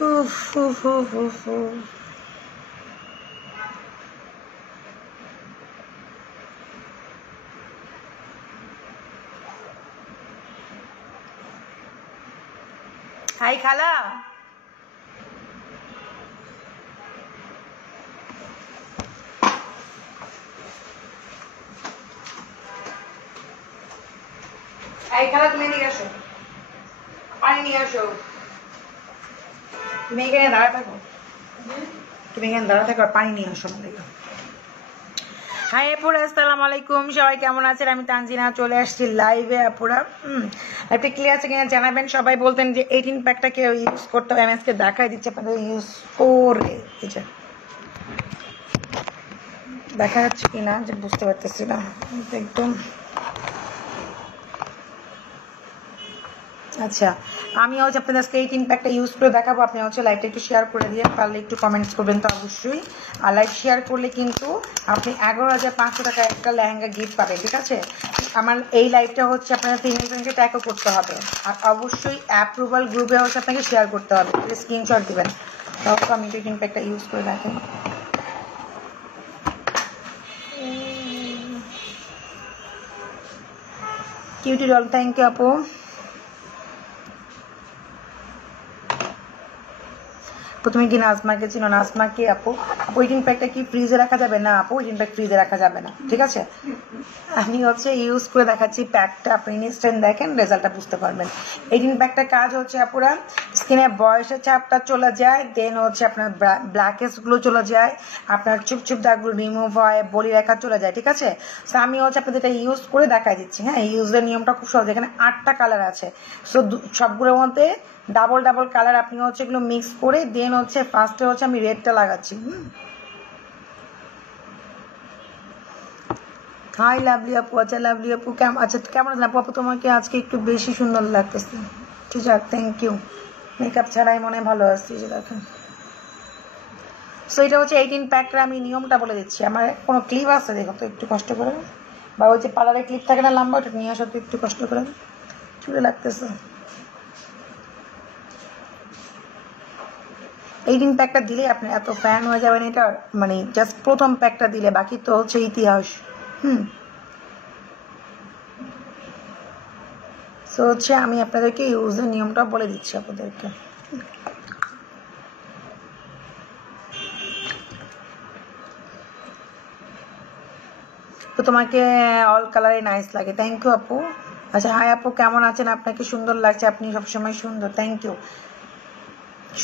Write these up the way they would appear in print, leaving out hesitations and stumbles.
Oof, oof, oof, oof, oof. Hi, Khala. Hi, Khala, তুমি এদিকে আসো। পানি নিয়ে আসো। তুমি এখানে দাঁড়া থাকো। তুমি এখানে দাঁড়া থাকো আর পানি নিয়ে আসো আমাদের। হাই আপুরা, আসসালামু আলাইকুম। সবাই কেমন আছেন? আমি তানজিনা চলে আসছি লাইভে। আপুরা একটা ক্লিয়ার আছে কিনা জানাবেন। সবাই বলতেন যে 18 প্যাকটা কেউ ইউজ করতে হবে, আমি আজকে দেখাই দিচ্ছি আপনাদের ইউজ করে। দেখা যাচ্ছে কিনা যে বুঝতে পারতেছি না একদম। আচ্ছা, আমি হচ্ছে আপনাদের আজকে 18 প্যাকটা ইউজ করে দেখাবো। আপনি হচ্ছে লাইভটা একটু শেয়ার করে দিয়ে পারলে একটু কমেন্টস করবেন তো অবশ্যই। আর লাইভ শেয়ার করলে কিন্তু আপনি 11,500 টাকা একটা লেহেঙ্গা গিফট পাবেন, ঠিক আছে? আমার এই লাইভটা হচ্ছে আপনারা 3জনকে ট্যাগও করতে হবে, আর অবশ্যই অ্যাপ্রুভাল গ্রুপে হচ্ছে আপনাকে শেয়ার করতে হবে, স্ক্রিনশট দিবেন। তখন আমি 18 প্যাকটা ইউজ করে দেখেন। কিউটি ডল, থ্যাংক ইউ আপু। প্রথমে কি নাজমাকে চিনো? নাজমাকে আপু? আপু 18 প্যাকটা কি ফ্রিজে রাখা যাবে? না আপু, 18 প্যাক ফ্রিজে রাখা যাবে না, ঠিক আছে? আমি হচ্ছে ইউজ করে দেখাচ্ছি প্যাকটা, আপনি ইনস্ট্যান্ট দেখেন, রেজাল্টটা বুঝতে পারবেন। 18 প্যাকটা কাজ হচ্ছে আপুরা, স্কিনে বয়সের ছাপটা চলে যায়, দেন হচ্ছে আপনার ব্ল্যাকেসগুলো চলে যায়, আপনার চুপচুপ দাগগুলো রিমুভ হয়, বলি রেখা চলে যায়, ঠিক আছে? সো আমি হচ্ছে আপনাদের এটা ইউজ করে দেখাই দিচ্ছি। হ্যাঁ, ইউজের নিয়মটা খুব সহজ। এখানে 8টা কালার আছে। সো সবগুলোর মধ্যে ডাবল ডাবল কালার আপনি হচ্ছে এগুলো মিক্স করে দেন হচ্ছে ফার্স্টে হচ্ছে আমি রেডটা লাগাচ্ছি। হাই লাভলি আপু। আচ্ছা লাভলি আপু কেমন? আচ্ছা কেমন আছেন আপু? আপু তোমাকে আজকে একটু বেশি সুন্দর লাগতেছে। ঠিক আছে, থ্যাংক ইউ। মেকআপ ছাড়াই মনে ভালো আসছে, যে দেখেন। সো এটা হচ্ছে 18 প্যাকটা। আমি নিয়মটা বলে দিচ্ছি। আমার কোনো ক্লিপ আছে দেখো তো, একটু কষ্ট করে, বা ওই যে পার্লারের ক্লিপ থাকে না লম্বা, ওটা নিয়ে আসো তো একটু কষ্ট করে, চুলে লাগতেছে। 18 প্যাকটা দিলে আপনি এত ফ্যান হয়ে যাবেন। এটা মানে জাস্ট প্রথম প্যাকটা দিলে, বাকি তো হচ্ছে ইতিহাস। সো হচ্ছে আমি আপনাদেরকে ইউজের নিয়মটা বলে দিচ্ছি আপনাদেরকে। তো তোমাকে অল কালারে নাইস লাগে, থ্যাংক ইউ আপু। আচ্ছা হাই আপু, কেমন আছেন? আপনাকে সুন্দর লাগছে, আপনি সবসময় সুন্দর, থ্যাংক ইউ।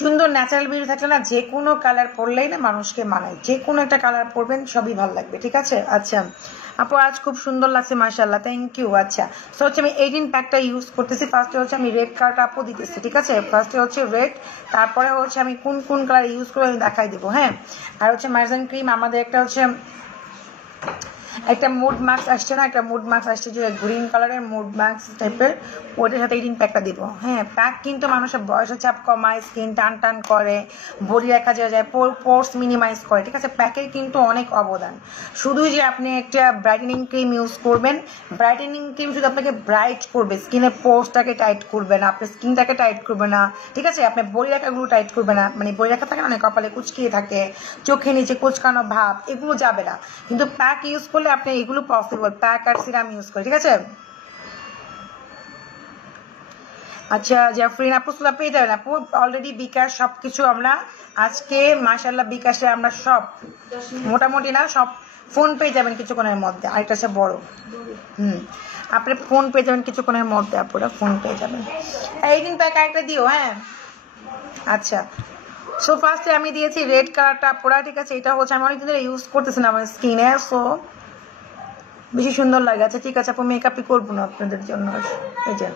সুন্দর ন্যাচারাল বিউটি থাকলে না যে কোনো কালার পরলেই না মানুষকে মানায়, যে কোনো একটা কালার পরবেন সবই ভালো লাগবে, ঠিক আছে? আচ্ছা আপু আজ খুব সুন্দর লাগছে, মাশাআল্লাহ, থ্যাংক ইউ। আচ্ছা সো হচ্ছে আমি 18 প্যাকটা ইউজ করতেছি। ফার্স্টে হচ্ছে আমি রেড কালারটা আপু দিতেছি, ঠিক আছে? ফার্স্টে হচ্ছে রেড, তারপরে হচ্ছে আমি কোন কোন কালার ইউজ করে আমি দেখাই দেবো। হ্যাঁ, আর হচ্ছে মার্জান ক্রিম, আমাদের একটা হচ্ছে একটা মুড মাস্ক আসছে না, একটা মুড মাস্ক আসছে যে গ্রিন কালারের মুড মাস্ক টাইপের, ওটার সাথে 18 প্যাকটা দিব। হ্যাঁ, প্যাক কিন্তু মানুষের বয়সের চাপ কমায়, স্কিন টান টান করে, বডি রেখা যায়, পোর্স মিনিমাইজ করে, ঠিক আছে? প্যাকের কিন্তু অনেক অবদান। শুধুই যে আপনি একটা ব্রাইটেনিং ক্রিম ইউজ করবেন, ব্রাইটেনিং ক্রিম শুধু আপনাকে ব্রাইট করবে, স্কিনের পোর্সটাকে টাইট করবে না, আপনার স্কিনটাকে টাইট করবে না, ঠিক আছে? আপনার বডি রেখাগুলো টাইট করবে না, মানে বডি রেখা থাকে না, কপালে কুচকিয়ে থাকে, চোখে নিচে কুচকানো ভাব, এগুলো যাবে না। কিন্তু প্যাক ইউজ করলে আপনি এগুলো পসিবল, প্যাক আর সিরাম ইউজ করে, ঠিক আছে? আচ্ছা জাফরিন আপু সুলা পেয়ে যাবেন আপু, অলরেডি বিকাশ সবকিছু আমরা আজকে মাশাআল্লাহ বিকাশে আমরা সব মোটামুটি না সব ফোন পেয়ে যাবেন কিছুক্ষণের মধ্যে। আরেকটা আছে বড়, আপনি ফোন পেয়ে যাবেন কিছুক্ষণের মধ্যে, আপুরা ফোন পেয়ে যাবেন। 18 প্যাক আরেকটা দিও। হ্যাঁ আচ্ছা, সো ফার্স্টে আমি দিয়েছি রেড কালারটা পুরা, ঠিক আছে? এটা হচ্ছে আমি অনেকদিন ধরে ইউজ করতেছি না আমার স্কিনে, সো বেশি সুন্দর লাগে। আচ্ছা ঠিক আছে আপু, মেকআপই করবো না আপনাদের জন্য। এই যে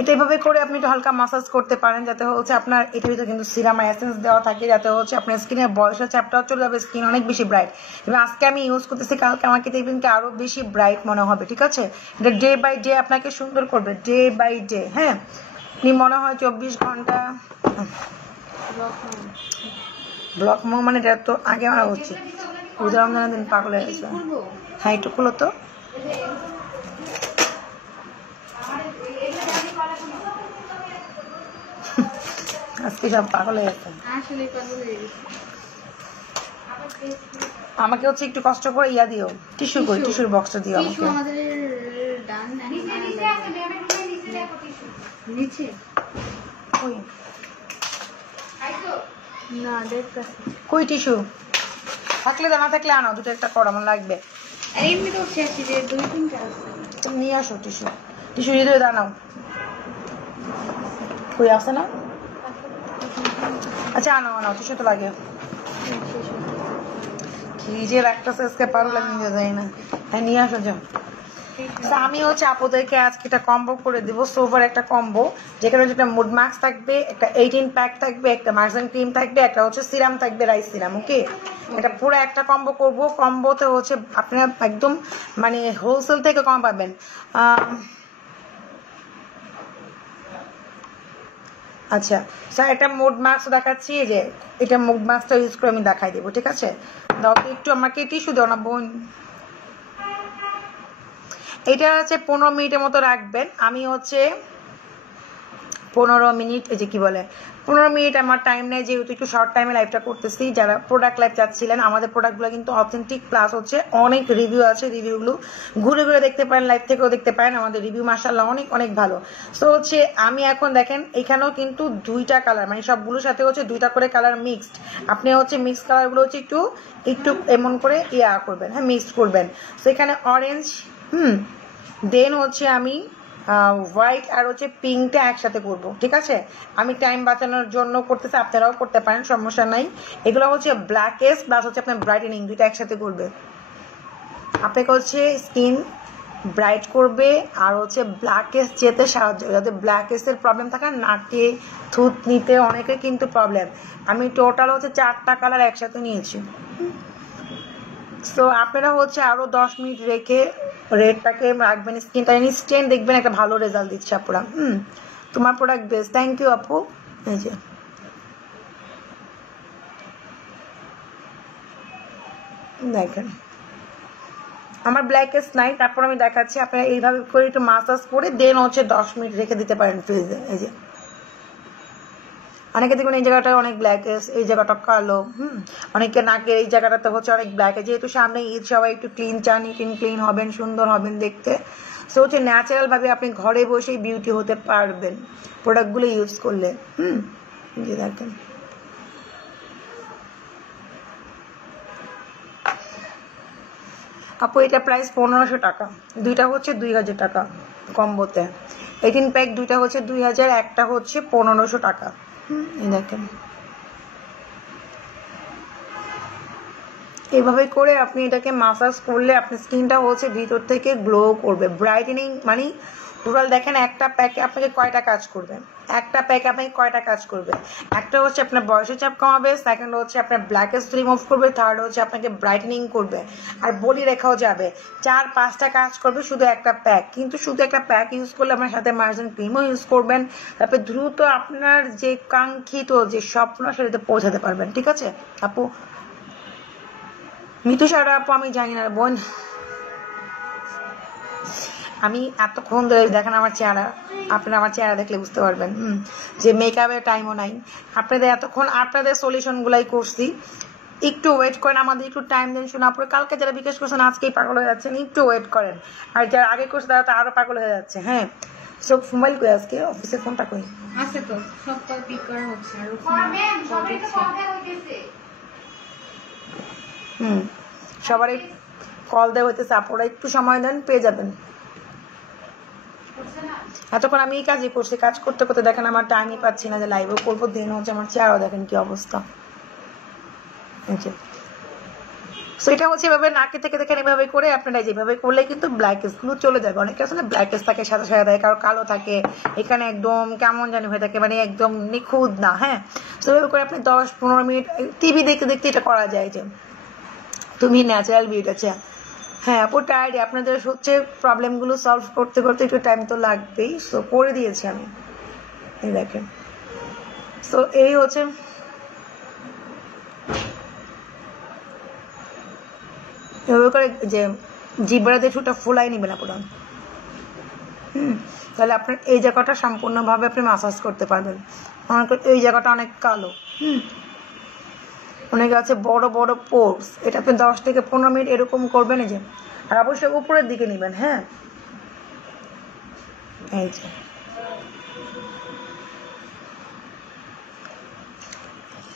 এটা এভাবে করে আপনি একটু হালকা মাসাজ করতে পারেন, যাতে হচ্ছে আপনার এটার ভিতরে কিন্তু সিরাম এসেন্স দেওয়া থাকে, যাতে হচ্ছে আপনার স্কিনের বয়সের চাপটাও চলে যাবে, স্কিন অনেক বেশি ব্রাইট। এবং আজকে আমি ইউজ করতেছি, কালকে আমাকে দেখবেন কি আরো বেশি ব্রাইট মনে হবে, ঠিক আছে? এটা ডে বাই ডে আপনাকে সুন্দর করবে, ডে বাই ডে। হ্যাঁ, আপনি মনে হয় 24 ঘন্টা ব্লক মানে এটা তো আগে আমার উচিত, রোজা রমজানের দিন পাগল হয়ে গেছে। হ্যাঁ একটু খুলো তো। আজকে সব পাগল হয়ে গেছে। আমাকে হচ্ছে একটু কষ্ট করে ইয়া দিও, টিস্যু কই, টিস্যুর বক্সটা দিও আমাকে। কই টিস্যু থাকলে না থাকলে আনো, দুটো একটা করো, আমার লাগবে। তুমি নিয়ে আসো টিস্যু, টিস্যু দিয়ে দাঁড়াও। কই আছে না? আচ্ছা আনো আনো, টিস্যু তো লাগে। কি যে রাখতেছে আজকে পারো লাগে নিয়ে যায় না। হ্যাঁ নিয়ে আসো যাও। আমি হচ্ছে আপুদেরকে আজকে একটা কম্বো করে দিব, সোভার একটা কম্বো, যেখানে যেটা মুড মাস্ক থাকবে, একটা 18 প্যাক থাকবে, একটা মার্জন ক্রিম থাকবে, একটা হচ্ছে সিরাম থাকবে, রাইস সিরাম। ওকে, এটা পুরো একটা কম্বো করব। কম্বোতে হচ্ছে আপনারা একদম মানে হোলসেল থেকে কম পাবেন। আচ্ছা স্যার, এটা মুড মাস্ক দেখাচ্ছি, যে এটা মুড মাস্কটা ইউজ করে আমি দেখাই দেবো, ঠিক আছে? দাও তো একটু আমাকে টিস্যু দাও না বোন। এটা হচ্ছে 15 মিনিটের মতো রাখবেন। আমি হচ্ছে 15 মিনিট, এই যে কি বলে 15 মিনিট আমার টাইম নেই, যেহেতু একটু শর্ট টাইমে লাইভটা করতেছি। যারা প্রোডাক্ট লাইভ চাচ্ছিলেন, আমাদের প্রোডাক্টগুলো কিন্তু অথেন্টিক, প্লাস হচ্ছে অনেক রিভিউ আছে, রিভিউগুলো ঘুরে ঘুরে দেখতে পারেন, লাইভ থেকেও দেখতে পারেন। আমাদের রিভিউ মাশাআল্লাহ অনেক অনেক ভালো। সো হচ্ছে আমি এখন দেখেন এখানেও কিন্তু 2টা কালার, মানে সবগুলোর সাথে হচ্ছে 2টা করে কালার মিক্সড। আপনি হচ্ছে মিক্স কালারগুলো হচ্ছে একটু একটু এমন করে ইয়া করবেন, হ্যাঁ মিক্সড করবেন। সো এখানে অরেঞ্জ, দেন হচ্ছে আমি হোয়াইট আর হচ্ছে পিঙ্কটা একসাথে করব, ঠিক আছে? আমি টাইম বাঁচানোর জন্য করতেছি, আপনারাও করতে পারেন, সমস্যা নাই। এগুলো হচ্ছে ব্ল্যাকেস্ট প্লাস হচ্ছে আপনার ব্রাইটেনিং, দুইটা একসাথে করবে। আপনাকে হচ্ছে স্কিন ব্রাইট করবে আর হচ্ছে ব্ল্যাকেস্ট যেতে সাহায্য, যাতে ব্ল্যাকেস্টের প্রবলেম থাকে, নাকে থুত নিতে অনেকের কিন্তু প্রবলেম। আমি টোটাল হচ্ছে 4টা কালার একসাথে নিয়েছি। সো আপনারা হচ্ছে আরো 10 মিনিট রেখে রেডটাকে রাখবেন, স্কিনটা ইনস্ট্যান্ট দেখবেন একটা ভালো রেজাল্ট দিচ্ছে আপুরা। তোমার প্রোডাক্ট বেস্ট, থ্যাংক ইউ আপু। এই যে দেখেন আমার ব্ল্যাকেস্ট নাই, তারপর আমি দেখাচ্ছি। আপনারা এইভাবে করে একটু মাসাজ করে দেন হচ্ছে 10 মিনিট রেখে দিতে পারেন ফ্রিজে। এই যে অনেকে দেখবেন এই জায়গাটা অনেক ব্ল্যাকেস্ট, এই জায়গাটা কালো, অনেকে নাকের এই জায়গাটাতে হচ্ছে অনেক ব্ল্যাক। যেহেতু সামনে ঈদ, সবাই একটু ক্লিন চান, ক্লিন হবেন, সুন্দর হবেন দেখতে। সো হচ্ছে ন্যাচারাল ভাবে আপনি ঘরে বসেই বিউটি হতে পারবেন প্রোডাক্টগুলো ইউজ করলে। যে দেখেন আপু এটা প্রাইস 1500 টাকা, দুইটা হচ্ছে 2000 টাকা কম্বোতে। 18 প্যাক দুইটা হচ্ছে 2000, একটা হচ্ছে 1500 টাকা। দেখেন এইভাবে করে আপনি এটাকে মাসাজ করলে আপনার স্কিনটা হচ্ছে ভিতর থেকে গ্লো করবে, ব্রাইটেনিং। মানে টোটাল দেখেন একটা প্যাকে আপনাকে কয়টা কাজ করবে, একটা প্যাকে আপনাকে কয়টা কাজ করবে। একটা হচ্ছে আপনার বয়সের চাপ কমাবে, সেকেন্ড হচ্ছে আপনার ব্ল্যাকেস্ট রিমুভ করবে, থার্ড হচ্ছে আপনাকে ব্রাইটেনিং করবে, আর বডি রেখাও যাবে। 4-5টা কাজ করবে শুধু একটা প্যাক। কিন্তু শুধু একটা প্যাক ইউজ করলে আপনার সাথে মার্জিন ক্রিমও ইউজ করবেন, তারপরে দ্রুত আপনার যে কাঙ্ক্ষিত যে স্বপ্ন সেটাতে পৌঁছাতে পারবেন, ঠিক আছে আপু? মিতু সারা আপু আমি জানি না বোন, আমি এতক্ষণ ধরে দেখেন আমার চেহারা, আপনারা আমার চেহারা দেখলে বুঝতে পারবেন যে মেকআপের টাইমও নাই। আপনাদের এতক্ষণ আপনাদের সলিউশন গুলাই করছি, একটু ওয়েট করেন, আমাদের একটু টাইম দেন। শুনে আপনারা কালকে যারা বিকাশ করছেন আজকেই পাগল হয়ে যাচ্ছেন, একটু ওয়েট করেন। আর যারা আগে করছে তারা তো আরো পাগল হয়ে যাচ্ছে। হ্যাঁ সব মোবাইল কই আজকে অফিসের ফোনটা কই আছে তো, সব কল পিক করা হচ্ছে। আর সবারই কল দেওয়া হইতেছে, আপনারা একটু সময় দেন, পেয়ে যাবেন। এতক্ষণ আমি এই কাজই করছি, কাজ করতে করতে দেখেন আমার টাইমই পাচ্ছি না যে লাইভও করবো। দিন হচ্ছে আমার চেহারা দেখেন কি অবস্থা। সো এটা হচ্ছে এভাবে নাকে থেকে দেখেন এভাবে করে আপনারা যেভাবে করলে কিন্তু ব্ল্যাকেস্ট গুলো চলে যাবে। অনেকে আছে না ব্ল্যাকেস্ট থাকে সাদা সাদা থাকে, কারো কালো থাকে, এখানে একদম কেমন জানি হয়ে থাকে, মানে একদম নিখুঁত না। হ্যাঁ সো এভাবে করে আপনি 10-15 মিনিট টিভি দেখতে দেখতে এটা করা যায় যে তুমি ন্যাচারাল বিউটি আছে। হ্যাঁ আপু টায়ার্ড, আপনাদের হচ্ছে প্রবলেমগুলো সলভ করতে করতে একটু টাইম তো লাগবেই। সো করে দিয়েছি আমি, এই দেখেন। সো এই হচ্ছে এভাবে করে যে জিব্বাতে ছুটা ফুলাই নিবেন আপনারা। তাহলে আপনার এই জায়গাটা সম্পূর্ণভাবে আপনি মাসাজ করতে পারবেন। এই জায়গাটা অনেক কালো, অনেকে আছে বড় বড় পোর্স। এটা আপনি 10 থেকে 15 মিনিট এরকম করবেন, এই যে, আর অবশ্যই উপরের দিকে নেবেন। হ্যাঁ, এই যে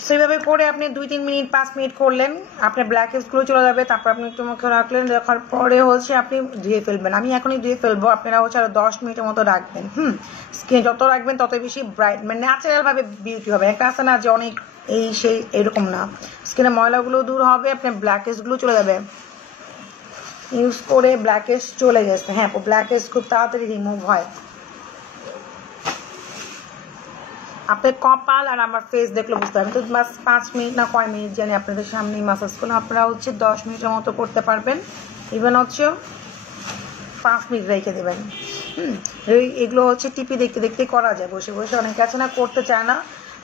সেইভাবে করে আপনি 2-3 মিনিট 5 মিনিট করলেন, আপনার ব্ল্যাক হেডসগুলো চলে যাবে। তারপর আপনি একটু মুখে রাখলেন, রাখার পরে হচ্ছে আপনি ধুয়ে ফেলবেন। আমি এখনই ধুয়ে ফেলবো, আপনারা হচ্ছে আরো 10 মিনিটের মতো রাখবেন। স্কিন যত রাখবেন তত বেশি ব্রাইট, মানে ন্যাচারাল ভাবে বিউটি হবে। একটা আছে না যে অনেক এই সেই, এরকম না। স্কিনের ময়লাগুলো দূর হবে, আপনার ব্ল্যাক হেডসগুলো চলে যাবে। ইউজ করে ব্ল্যাক হেডস চলে গেছে। হ্যাঁ, ব্ল্যাক হেডস খুব তাড়াতাড়ি রিমুভ হয়। আপনার কপাল আর আমার ফেস দেখলে বুঝতে পারবেন। তো বাস 5 মিনিট না কয় মিনিট জানি আপনাদের সামনেই মাসাজ করলাম। আপনারা হচ্ছে 10 মিনিটের মতো করতে পারবেন, ইভেন হচ্ছে 5 মিনিট রেখে দেবেন। এগুলো হচ্ছে টিপি দেখতে দেখতে করা যায় বসে বসে। অনেকে আছে না করতে চায় না,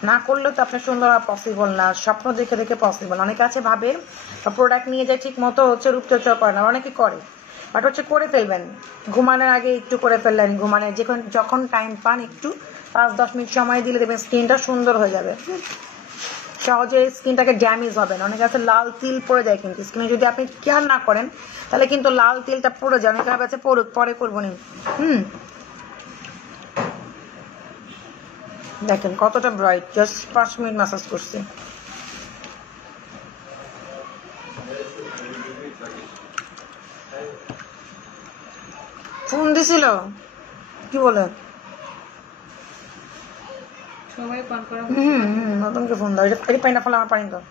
না করলেও তো আপনার সুন্দর পসিবল না, স্বপ্ন দেখে দেখে পসিবল। অনেকে আছে ভাবে প্রোডাক্ট নিয়ে যায় ঠিক মতো হচ্ছে রূপচর্চা করে না, অনেকে করে, বাট হচ্ছে করে ফেলবেন। ঘুমানোর আগে একটু করে ফেললেন, ঘুমানোর যখন টাইম পান একটু 5-10 মিনিট সময় দিলে দেবেন স্কিনটা সুন্দর হয়ে যাবে। সহজে স্কিনটাকে ড্যামেজ হবে না। অনেকে আছে লাল তিল পড়ে যায়, কিন্তু স্কিনে যদি আপনি কেয়ার না করেন তাহলে কিন্তু লাল তিলটা পড়ে যায়। অনেকে আছে পড়ুক, পরে করবো নি। দেখেন কতটা ব্রাইট, জাস্ট 5 মিনিট ম্যাসাজ করছি। ফোন দিছিল, কি বলে? সবাই পান করা। নতুনকে ফোন দাও। এই পানিটা ফেলে আমার পানি দাও।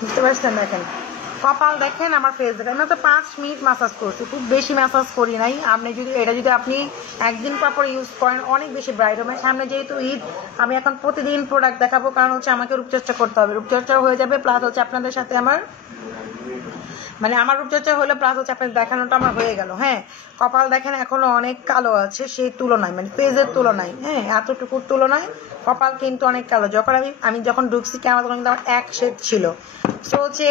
বুঝতে পারছেন? দেখেন কপাল দেখেন, আমার ফেস দেখেন। আমি তো 5 মিনিট ম্যাসাজ করছি, খুব বেশি ম্যাসাজ করি নাই। আপনি যদি এটা আপনি একদিন পর ইউজ করেন অনেক বেশি ব্রাইট হবে। সামনে যেহেতু ঈদ, আমি এখন প্রতিদিন প্রোডাক্ট দেখাবো, কারণ হচ্ছে আমাকে রূপচর্চা করতে হবে। রূপচর্চা হয়ে যাবে, প্লাস হচ্ছে আপনাদের সাথে আমার রূপচর্চা হলো, প্লাস হচ্ছে আপনার দেখানোটা আমার হয়ে গেল। হ্যাঁ, কপাল দেখেন এখনো অনেক কালো আছে সেই তুলনায়, মানে ফেজের তুলনায়। হ্যাঁ, এতটুকুর তুলনায় কপাল কিন্তু অনেক কালো। যখন আমি যখন ঢুকছি ক্যামেরা, তখন কিন্তু আমার এক শেড ছিল। সো হচ্ছে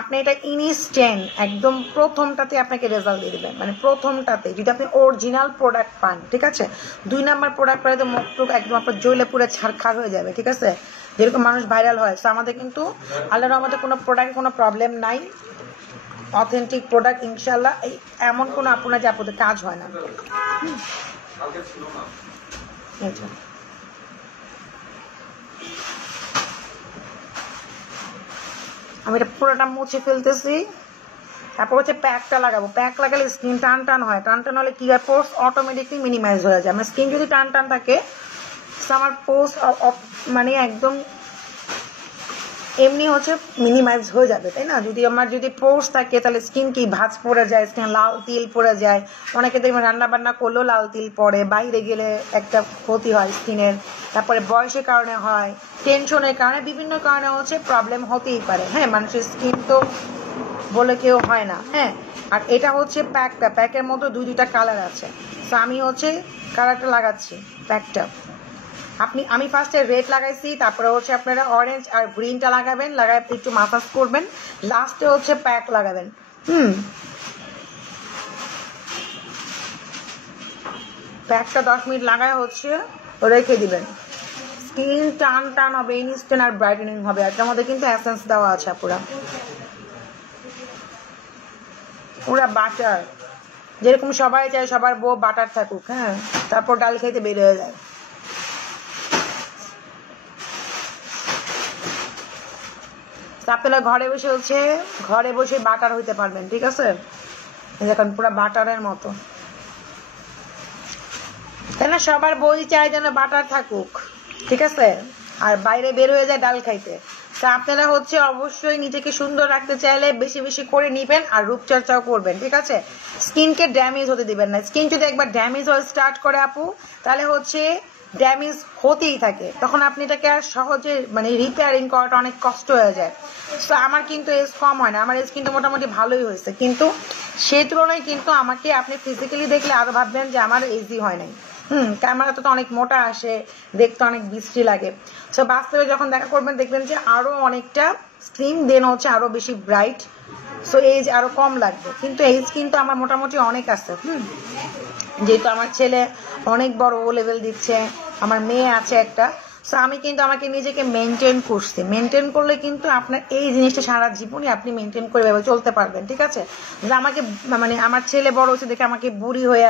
আপনি এটা ইনস্ট্যান্ট একদম প্রথমটাতে আপনাকে রেজাল্ট দিয়ে দেবেন, মানে প্রথমটাতে যদি আপনি অরিজিনাল প্রোডাক্ট পান। ঠিক আছে, 2 নাম্বার প্রোডাক্ট পাই তো মুখটুক একদম আপনার জ্বলে পুরো ছারখার হয়ে যাবে। ঠিক আছে, যেরকম মানুষ ভাইরাল হয়। সো আমাদের কিন্তু আল্লাহর আমাদের কোনো প্রোডাক্ট কোনো প্রবলেম নাই, অথেন্টিক প্রোডাক্ট ইনশাল্লাহ। এমন কোনো আপনার যে আপনাদের কাজ হয় না। আমি এটা পুরোটা মুছে ফেলতেছি। তারপর হচ্ছে প্যাকটা লাগাবো। প্যাক লাগালে স্কিন টান টান হয়, টান টান হলে কি হয়, পোর্স অটোমেটিকলি মিনিমাইজ হয়ে যায়। আমার স্কিন যদি টান টান থাকে, আমার পোর্স মানে একদম এমনি হচ্ছে মিনিমাইজ হয়ে যাবে, তাই না? যদি পোর্স থাকে তাহলে স্কিন কি ভাঁজ পড়ে যায়, স্কিন লাল তিল পড়ে যায়। অনেকে দেখবেন রান্না বান্না করলেও লাল তিল পড়ে, বাইরে গেলে একটা ক্ষতি হয় স্কিনের। তারপরে বয়সের কারণে হয়, টেনশনের কারণে, বিভিন্ন কারণে হচ্ছে প্রবলেম হতেই পারে। হ্যাঁ, মানুষের স্কিন তো বলে কেউ হয় না। হ্যাঁ, আর এটা হচ্ছে প্যাকটা, প্যাকের মধ্যে 2-2টা কালার আছে। তো আমি হচ্ছে কালারটা লাগাচ্ছি প্যাকটা। আমি ফার্স্টে রেড লাগাইছি, তারপরে হচ্ছে আপনারা অরেঞ্জ আর গ্রিনটা লাগাবেন, লাগাই একটু মাসাজ করবেন, লাস্টে হচ্ছে প্যাক লাগাবেন। প্যাকটা 10 মিনিট লাগায় হচ্ছে রেখে দিবেন। স্কিন টান টান হবে, ইনস্ট্যান্ট আর ব্রাইটেনিং হবে। এটার মধ্যে কিন্তু এসেন্স দেওয়া আছে পুরা বাটার, যেরকম সবাই চায় সবার বউ বাটার থাকুক। হ্যাঁ, তারপর ডাল খেতে বের হয়ে যায়। আপনারা ঘরে বসে বাটার হইতে পারবেন। ঠিক আছে, দেখেন পুরো বাটারের মতো, তাই না? সবার বই চায় যেন বাটার থাকুক। ঠিক আছে, আর বাইরে বের হয়ে যায় ডাল খাইতে। তা আপনারা হচ্ছে অবশ্যই নিজেকে সুন্দর রাখতে চাইলে বেশি বেশি করে নিবেন, আর রূপচর্চাও করবেন। ঠিক আছে, স্কিনকে ড্যামেজ হতে দিবেন না। স্কিন যদি একবার ড্যামেজ হয়ে স্টার্ট করে আপু, তাহলে হচ্ছে ড্যামেজ হতেই থাকে। তখন আপনি এটাকে আর সহজে মানে রিপেয়ারিং করাটা অনেক কষ্ট হয়ে যায়। তো আমার কিন্তু এজ কম হয় না, আমার এজ কিন্তু মোটামুটি ভালোই হয়েছে, কিন্তু সেই তুলনায় কিন্তু আমাকে আপনি ফিজিক্যালি দেখলে আরো ভাববেন যে আমার এজই হয় নাই। ক্যামেরাতে তো অনেক মোটা আসে, দেখতে অনেক বিশ্রী লাগে। সো বাস্তবে যখন দেখা করবেন দেখবেন যে আরো অনেকটা স্লিম দেন হচ্ছে আরো বেশি ব্রাইট, সো এজ আরো কম লাগবে, কিন্তু এজ কিন্তু আমার মোটামুটি অনেক আছে। যেহেতু আমার ছেলে অনেক বড় ও লেভেল দিচ্ছে, আমার মেয়ে আছে একটা, সো আমি কিন্তু আমাকে নিজেকে মেনটেন করছি। মেনটেন করলে কিন্তু আপনার এই জিনিসটা সারা জীবনই আপনি মেনটেন করে চলতে পারবেন, ঠিক আছে? যে আমাকে মানে আমার ছেলে বড় হচ্ছে দেখে আমাকে বুড়ি হয়ে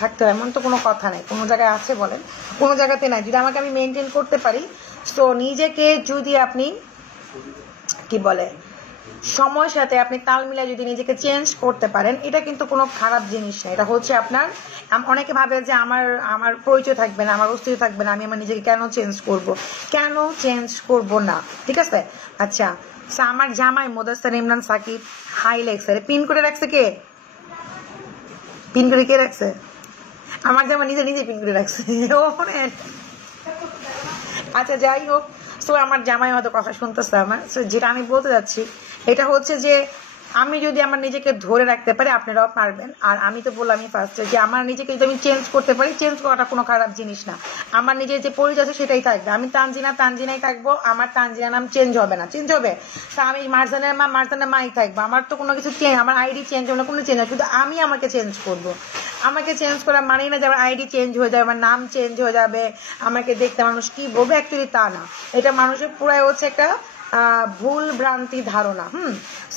থাকতে হয় এমন তো কোনো কথা নেই। কোনো জায়গায় আছে বলেন? কোনো জায়গাতে নাই। যদি আমাকে আমি মেনটেন করতে পারি, সো নিজেকে যদি আপনি কি বলে সময়ের সাথে আপনি তাল মিলিয়ে যদি নিজেকে চেঞ্জ করতে পারেন, এটা কিন্তু কোনো খারাপ জিনিস না। এটা হচ্ছে আপনার, অনেকে ভাবে যে আমার আমার পরিচয় থাকবে না, আমার অস্তিত্ব থাকবে না, আমি আমার নিজেকে কেন চেঞ্জ করব, কেন চেঞ্জ করব না, ঠিক আছে? আচ্ছা, আমার জামাই মোদাস্তার ইমরান সাকিব হাই লেগছে, পিন করে রাখছে কে? পিন করে কে রাখছে? আমার জামা নিজে নিজে পিন করে রাখছে। আচ্ছা যাই হোক, সো আমার জামাই হয়তো কথা শুনতেছে আমার। সো যেটা আমি বলতে যাচ্ছি এটা হচ্ছে যে আমি যদি আমার নিজেকে ধরে রাখতে পারি, আপনারাও পারবেন। আর আমি তো বললামই ফার্স্টে যে আমার নিজেকে যদি আমি চেঞ্জ করতে পারি, চেঞ্জ করাটা কোনো খারাপ জিনিস না। আমার নিজের যে পরিচয় আছে সেটাই থাকবে। আমি তানজিনাই থাকবো, আমার তানজিনা নাম চেঞ্জ হবে না। চেঞ্জ হবে তা আমি মারজানের মাই থাকবো। আমার তো কোনো কিছু চেঞ্জ, আমার আইডি চেঞ্জ হবে না, কোনো চেঞ্জ হবে, কিন্তু আমি আমাকে চেঞ্জ করবো। আমাকে চেঞ্জ করা মানেই না যে আমার আইডি চেঞ্জ হয়ে যাবে, আমার নাম চেঞ্জ হয়ে যাবে, আমাকে দেখতে মানুষ কি বলবে, অ্যাকচুয়ালি তা না। এটা মানুষের পুরাই হচ্ছে একটা ভুল ভ্রান্তি ধারণা।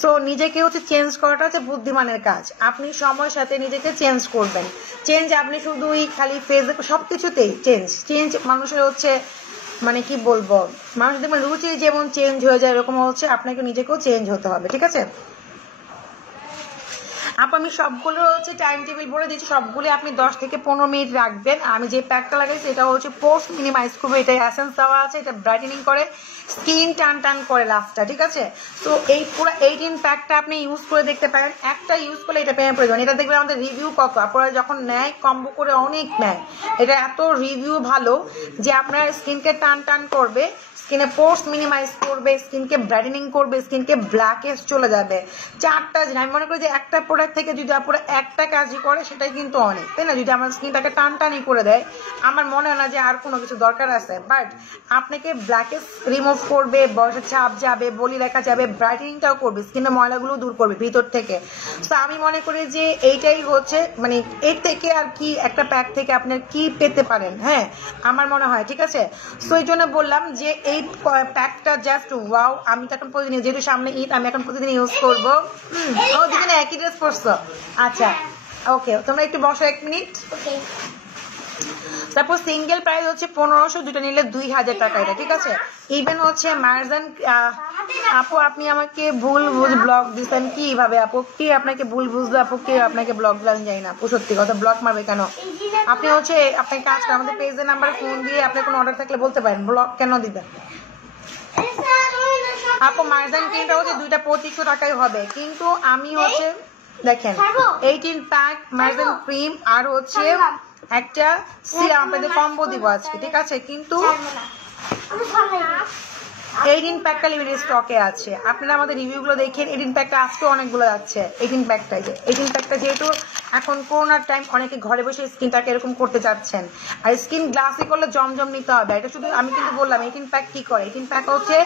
সো নিজেকে হচ্ছে চেঞ্জ করাটা হচ্ছে বুদ্ধিমানের কাজ। আপনি সময়ের সাথে নিজেকে চেঞ্জ করবেন। চেঞ্জ আপনি শুধুই খালি ফেজে, সবকিছুতেই চেঞ্জ মানুষের হচ্ছে মানে কি বলবো, মানুষ দেখবেন রুচি যেমন চেঞ্জ হয়ে যায়, এরকম হচ্ছে আপনাকে নিজেকেও চেঞ্জ হতে হবে, ঠিক আছে? আমি সবগুলো হচ্ছে টাইম টেবিল বলে দিচ্ছি, সবগুলো আপনি 10 থেকে 15 মিনিট রাখবেন। আমি যে প্যাকটা লাগাইছি এটা হচ্ছে পোস্ট মিনিমাইজ করবে, এটা এসেন্স দেওয়া আছে, এটা ব্রাইটেনিং করে, স্কিন টান করে লাস্টটা, ঠিক আছে? তো এই পুরো 18 প্যাকটা আপনি ইউজ করে দেখতে পারেন। একটা ইউজ করলে এটা প্রেমে প্রয়োজন। এটা দেখবেন আমাদের রিভিউ কত, আপনারা যখন নেয় কম্বো করে অনেক নেয়, এটা এত রিভিউ ভালো যে আপনার স্কিনকে টান করবে, স্কিনে পোস্ট মিনিমাইজ করবে, স্কিনকে ব্রাইটেনিং করবে, স্কিনকে ব্ল্যাকেজ চলে যাবে। 4টা জিনিস আমি মনে করি যে একটা প্রোডাক্ট থেকে যদি আপনারা একটা কাজই করে সেটাই কিন্তু অনেক, তাই না? যদি আমার স্কিনটাকে টানটানি করে দেয়, আমার মনে হয় না যে আর কোনো কিছু দরকার আছে। বাট আপনাকে ব্ল্যাকেজ রিমুভ করবে, বয়সের ছাপ যাবে, বলি রেখা যাবে, ব্রাইটেনিংটাও করবে, স্কিনের ময়লাগুলো দূর করবে ভিতর থেকে। তো আমি মনে করি যে এইটাই হচ্ছে মানে এর থেকে আর কি একটা প্যাক থেকে আপনার কি পেতে পারেন, হ্যাঁ আমার মনে হয়, ঠিক আছে? সো এই জন্য বললাম যে এই প্যাকটা জাস্ট ওয়াও। আমি তো এখন প্রতিদিন, যেহেতু সামনে ঈদ, আমি এখন প্রতিদিন ইউজ করবো। ও দুদিনে একই ড্রেস পরছো? আচ্ছা ওকে, তোমরা একটু বসো 1 মিনিট। তারপর সিঙ্গেল প্রাইস হচ্ছে 1500, দুটো নিলে 2000 টাকা, এটা ঠিক আছে? ইভেন হচ্ছে মার্জান আপু আপনি আমাকে ভুল ব্লগ দিচ্ছেন কিভাবে আপু? কি আপনাকে ভুল বুঝলো আপু? কি আপনাকে ব্লগ দিলাম যাই না আপু, সত্যি কথা, ব্লগ মারবে কেন? আপনি হচ্ছে আপনার কাজ করেন, আমাদের পেজের নাম্বার ফোন দিয়ে আপনার কোনো অর্ডার থাকলে বলতে পারেন, ব্লগ কেন দিবেন আপু? মার্জান কিনটা হচ্ছে 2টা 2500 টাকায় হবে, কিন্তু আমি হচ্ছে দেখেন 18 প্যাক মার্জান ক্রিম আর হচ্ছে একটা সিরাম আপনাদের কম্বো দিব আজকে, ঠিক আছে? কিন্তু 18 প্যাকটা লিমিটেড স্টকে আছে। আপনারা আমাদের রিভিউগুলো দেখেন, 18 প্যাকটা আজকে অনেকগুলো যাচ্ছে। 18 প্যাকটা যেহেতু এখন করোনার টাইম, অনেকে ঘরে বসে স্কিনটাকে এরকম করতে চাচ্ছেন, আর স্কিন গ্লাসি করলে জমজম নিতে হবে। এটা শুধু আমি কিন্তু বললাম 18 প্যাক কি করে। 18 প্যাক হচ্ছে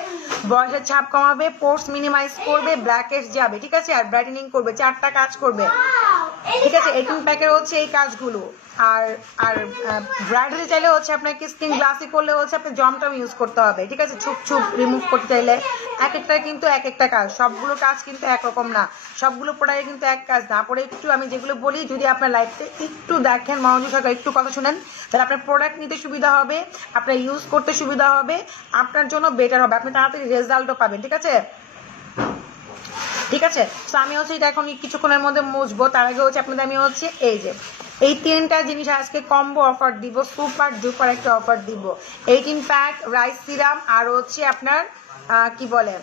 বয়সের ছাপ কমাবে, পোর্স মিনিমাইজ করবে, ব্ল্যাকেজ যাবে, ঠিক আছে? আর ব্রাইটেনিং করবে, 4টা কাজ করবে, ঠিক আছে? 18 প্যাকের হচ্ছে এই কাজগুলো। আর আর ব্রাইডালি চাইলে হচ্ছে আপনাকে স্কিন গ্লাসি করলে হচ্ছে আপনি জমটম ইউজ করতে হবে, ঠিক আছে? ছুপ রিমুভ করতে চাইলে এক একটা কিন্তু এক একটা কাজ, সবগুলো কাজ কিন্তু একরকম না, সবগুলো প্রোডাক্টে কিন্তু এক কাজ না। পরে একটু আমি যেগুলো বলি, যদি আপনার লাইফে একটু দেখেন, মনোযোগ সহকারে একটু কথা শুনেন, তাহলে আপনার প্রোডাক্ট নিতে সুবিধা হবে, আপনার ইউজ করতে সুবিধা হবে, আপনার জন্য বেটার হবে, আপনি তাড়াতাড়ি রেজাল্টও পাবেন, ঠিক আছে? ঠিক আছে? তো আমি হচ্ছে এটা এখন কিছুক্ষণের মধ্যে মুছবো, তার আগে হচ্ছে আপনাদের আমি হচ্ছে এই যে এই 3টা জিনিস আজকে কম্বো অফার দিব, সুপার ডুপার একটা অফার দিব। 18 প্যাক রাইস সিরাম আর হচ্ছে আপনার কি বলে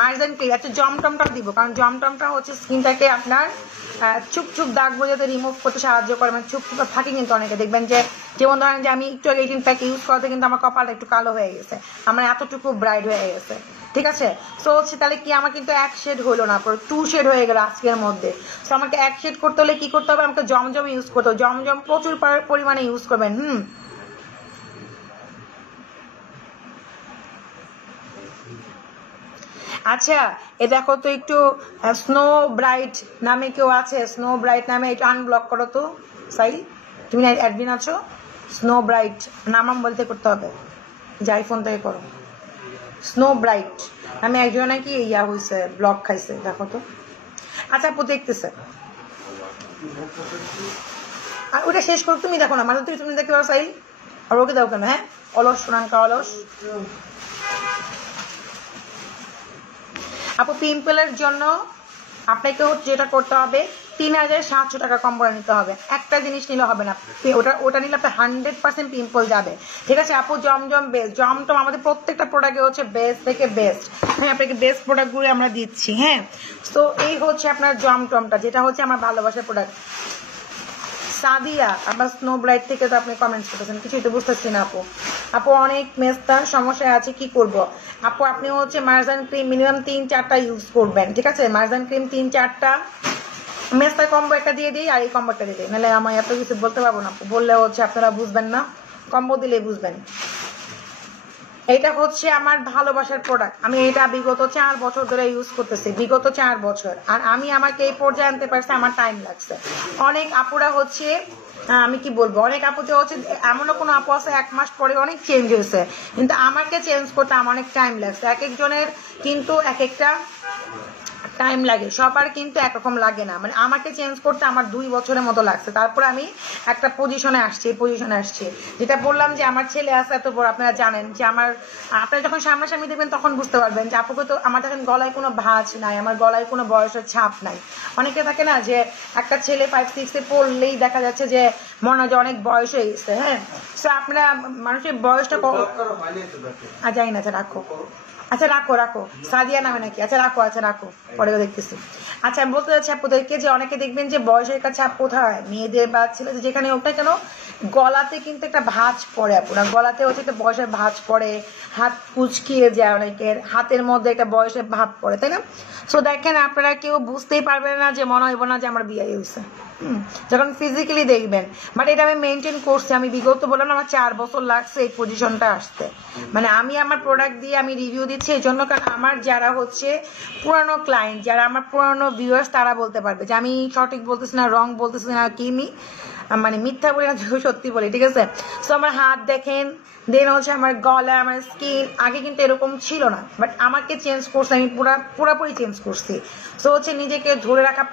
মার্জান ক্রিম, একটা জমটমটাও দিব, কারণ জমটমটা হচ্ছে স্কিনটাকে আপনার চুপ দাগ বোঝাতে রিমুভ করতে সাহায্য করে। মানে চুপ থাকে কিন্তু অনেকে দেখবেন যে, যেমন ধরেন যে আমি একটু 18 প্যাক ইউজ করতে কিন্তু আমার কপালটা একটু কালো হয়ে গেছে, আমার এতটুকু ব্রাইট হয়ে গেছে, ঠিক আছে? সো হচ্ছে তাহলে কি আমার কিন্তু 1 শেড হলো না, পরে 2 শেড হয়ে গেল আজকের মধ্যে। সো আমাকে 1 শেড করতে হলে কি করতে হবে? আমাকে জমজম ইউজ করতে হবে, জমজম প্রচুর পরিমাণে ইউজ করবেন। আচ্ছা এ দেখো তো একটু স্নো ব্রাইট নামে কেউ আছে, স্নো ব্রাইট নামে একটু আনব্লক করো তো সাই, তুমি অ্যাডমিন আছো? স্নো ব্রাইট নাম বলতে করতে হবে, যে আইফোন থেকে করো। স্নো ব্রাইট নামে একজন নাকি ইয়া হয়েছে, ব্লক খাইছে, দেখো তো। আচ্ছা আপু দেখতেছে, আর ওটা শেষ করো, তুমি দেখো না, মানে তুমি দেখতে পারো সাইল, আর ওকে দাও কেন? হ্যাঁ অলস সোনাঙ্কা অলস। আপু পিম্পলের জন্য আপনাকে যেটা করতে হবে 3700 টাকা কম্বো নিতে হবে, একটা জিনিস নিলে হবে না, ওটা নিলে আপনি 100% পিম্পল যাবে। ঠিক আছে আপু? জমজম বেস্ট, জমটম আমাদের প্রত্যেকটা প্রোডাক্টে হচ্ছে বেস্ট থেকে বেস্ট। হ্যাঁ আপনাকে বেস্ট প্রোডাক্টগুলো আমরা দিচ্ছি। হ্যাঁ তো এই হচ্ছে আপনার জমটমটা, যেটা হচ্ছে আমার ভালোবাসার প্রোডাক্ট। সাদিয়া আমার স্নো ব্রাইট থেকে তো আপনি কমেন্টস করতেছেন, কিছুই তো বুঝতেছি না আপু। আপু অনেক মেস্তার সমস্যায় আছে, কি করব? আপু আপনি হচ্ছে মার্জান ক্রিম মিনিমাম 3-4টা ইউজ করবেন। ঠিক আছে মার্জান ক্রিম 3-4টা, মেস্তার কম্বো একটা দিয়ে দিই আর এই কম্বো একটা দিয়ে দিই, নাহলে আমি এত কিছু বলতে পারবো না, বললে হচ্ছে আপনারা বুঝবেন না, কম্বো দিলে বুঝবেন। এটা হচ্ছে আমার ভালোবাসার প্রোডাক্ট, আমি এটা বিগত 4 বছর ধরে ইউজ করতেছি, বিগত 4 বছর। আর আমি আমাকে এই পর্যায়ে আনতে পারছি, আমার টাইম লাগছে। অনেক আপুরা হচ্ছে আমি কি বলবো, অনেক আপুতে হচ্ছে, এমনও কোনো আপু আছে 1 মাস পরে অনেক চেঞ্জ হয়েছে, কিন্তু আমাকে চেঞ্জ করতে আমার অনেক টাইম লাগছে। এক একজনের কিন্তু এক একটা টাইম লাগে, সবার কিন্তু একরকম লাগে না। মানে আমাকে চেঞ্জ করতে আমার 2 বছরের মতো লাগছে, তারপর আমি একটা পজিশনে আসছি, এই পজিশনে আসছি। যেটা বললাম যে আমার ছেলে আছে এত বড়, আপনারা জানেন যে আমার, আপনারা যখন সামনাসামনি দেখবেন তখন বুঝতে পারবেন যে আপুকে তো আমার দেখেন গলায় কোনো ভাঁজ নাই, আমার গলায় কোনো বয়সের ছাপ নাই। অনেকে থাকে না যে একটা ছেলে 5-6 পড়লেই দেখা যাচ্ছে যে মনে হয় যে অনেক বয়স হয়ে গেছে। হ্যাঁ তো আপনারা মানুষের বয়সটা যাই না, আচ্ছা রাখো, আচ্ছা রাখো রাখো, সাদিয়া নামে নাকি? আচ্ছা রাখো, আচ্ছা রাখো, পরে দেখতেছি। আচ্ছা আমি বলতে চাচ্ছি আপনাদেরকে যে অনেকে দেখবেন যে বয়সের কাছে ছাপ কোথায়, মেয়েদের বা ছেলেদের যেখানে হোক না কেন, গলাতে কিন্তু একটা ভাঁজ পড়ে, আপনার গলাতে হচ্ছে একটা বয়সের ভাঁজ পড়ে, হাত কুচকিয়ে যায়, অনেকের হাতের মধ্যে একটা বয়সের ভাব পড়ে, তাই না? সো দেখেন আপনারা কেউ বুঝতেই পারবেন না যে মনে হইব না যে আমার বিয়ে হয়েছে যখন ফিজিক্যালি দেখবেন। বাট এটা আমি মেনটেন করছি, আমি বিগত বললাম আমার 4 বছর লাগছে এই পজিশনটা আসতে। মানে আমি আমার প্রোডাক্ট দিয়ে আমি রিভিউ দিচ্ছি এই জন্য, কারণ আমার যারা হচ্ছে পুরানো ক্লায়েন্ট, যারা আমার পুরানো ভিউয়ার্স, তারা বলতে পারবে যে আমি সঠিক বলতেছি না, রং বলতেছি না, কি মানে মিথ্যা বলি না, সত্যি বলি। ঠিক আছে? সো আমার হাত দেখেন, দেন হচ্ছে আমার গলা, আমার স্কিন আগে কিন্তু এরকম ছিল না, বাট আমাকে চেঞ্জ করছে, আমি পুরাপুরি চেঞ্জ করছি। সো হচ্ছে নিজেকে ধরে রাখা